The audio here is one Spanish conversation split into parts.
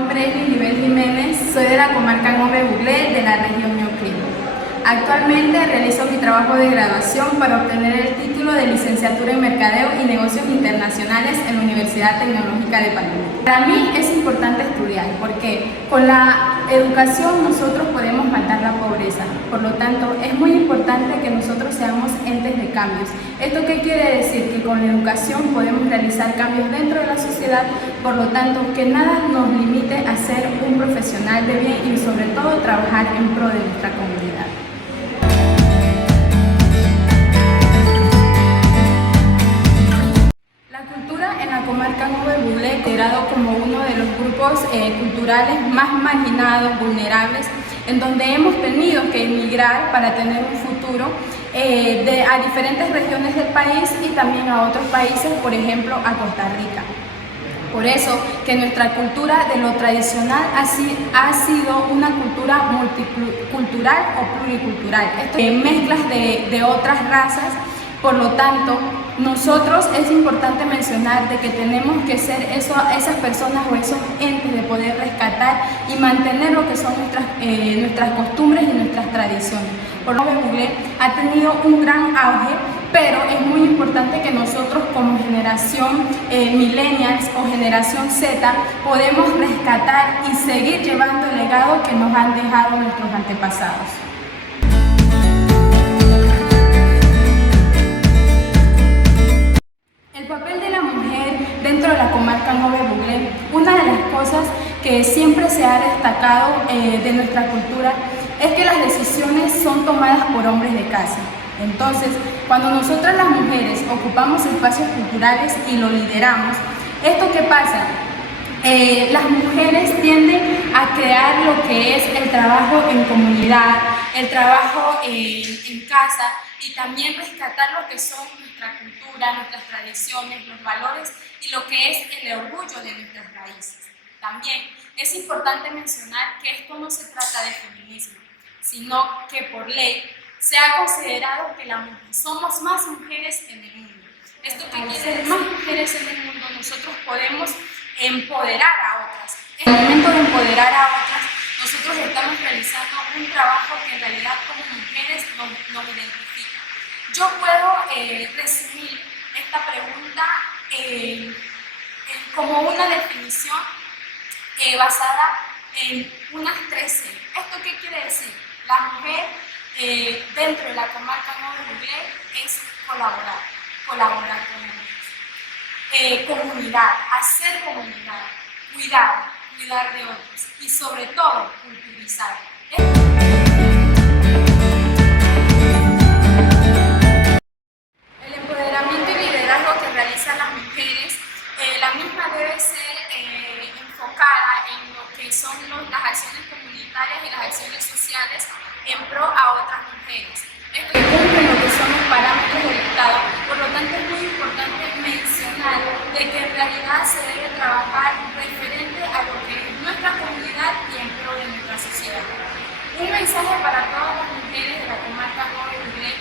nombre es Lilibet Jiménez, soy de la comarca Nove-Buglé de la región Ñuquén. Actualmente realizo mi trabajo de graduación para obtener el título de licenciatura en Mercadeo y Negocios Internacionales en la Universidad Tecnológica de Panamá. Para mí es importante estudiar porque con la educación nosotros podemos matar la pobreza. Por lo tanto, es muy importante que nosotros seamos entes de cambios. ¿Esto qué quiere decir? Que con la educación podemos realizar cambios dentro de la sociedad, por lo tanto, que nada nos limite a ser un profesional de bien y sobre todo trabajar en pro de nuestra comunidad. La cultura en la comarca Nove-Buglé, considerado como uno de los grupos culturales más marginados, vulnerables, en donde hemos tenido que emigrar para tener un futuro a diferentes regiones del país y también a otros países, por ejemplo a Costa Rica. Por eso que nuestra cultura de lo tradicional ha sido una cultura multicultural o pluricultural. Esto mezclas de otras razas. Por lo tanto, nosotros es importante mencionar de que tenemos que ser esas personas o esos entes de poder rescatar y mantener lo que son nuestras costumbres y nuestras tradiciones. Por lo tanto, Nove-Buglé ha tenido un gran auge, pero es muy importante que nosotros como generación millennials o generación Z podemos rescatar y seguir llevando el legado que nos han dejado nuestros antepasados. El papel de la mujer dentro de la comarca Nove-Buglé, una de las cosas que siempre se ha destacado de nuestra cultura es que las decisiones son tomadas por hombres de casa. Entonces, cuando nosotras las mujeres ocupamos espacios culturales y lo lideramos, ¿esto qué pasa? Las mujeres tienden a crear lo que es el trabajo en comunidad, el trabajo en casa y también rescatar lo que son nuestra cultura, nuestras tradiciones, los valores y lo que es el orgullo de nuestras raíces. También es importante mencionar que esto no se trata de feminismo, sino que por ley se ha considerado que somos más mujeres en el mundo. Esto que quiere decir más mujeres en el mundo, nosotros podemos empoderar a otras. En el momento de empoderar a otras, nosotros estamos realizando un trabajo que en realidad como mujeres nos identifica. Yo puedo resumir esta pregunta como una definición basada en unas 13. ¿Esto qué quiere decir? La mujer dentro de la comarca Nove-Buglé es colaborar con ellos. Comunidad, hacer comunidad, cuidar de otros y sobre todo culturizar. El empoderamiento y liderazgo que realizan las mujeres, la misma debe ser enfocada en lo que son las acciones comunitarias y las acciones sociales en pro a otras mujeres. Esto cumple lo que son los parámetros del Estado, por lo tanto es muy importante mencionar de que en realidad se debe trabajar referente a lo que es nuestra comunidad y en pro de nuestra sociedad. Un mensaje para todas las mujeres de la comarca Nove-Buglé: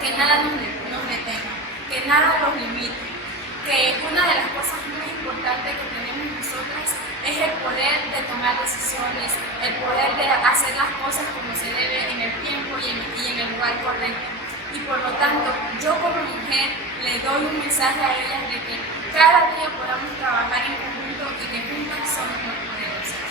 que nada nos detenga, que nada nos limite, que una de las cosas muy importantes que tenemos nosotras es el poder de tomar decisiones, el poder de hacer las cosas como se debe en el tiempo y en el lugar correcto. Y por lo tanto, yo como mujer le doy un mensaje a ellas de que cada día podamos trabajar en conjunto y que juntas somos más poderosas.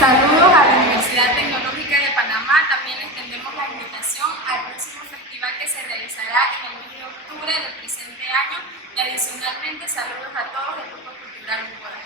Saludos a la Universidad Tecnológica de Panamá. También extendemos la invitación al próximo festival que se realizará en el mes de octubre del presente año y adicionalmente saludos a todos del Grupo Cultural Bugoda.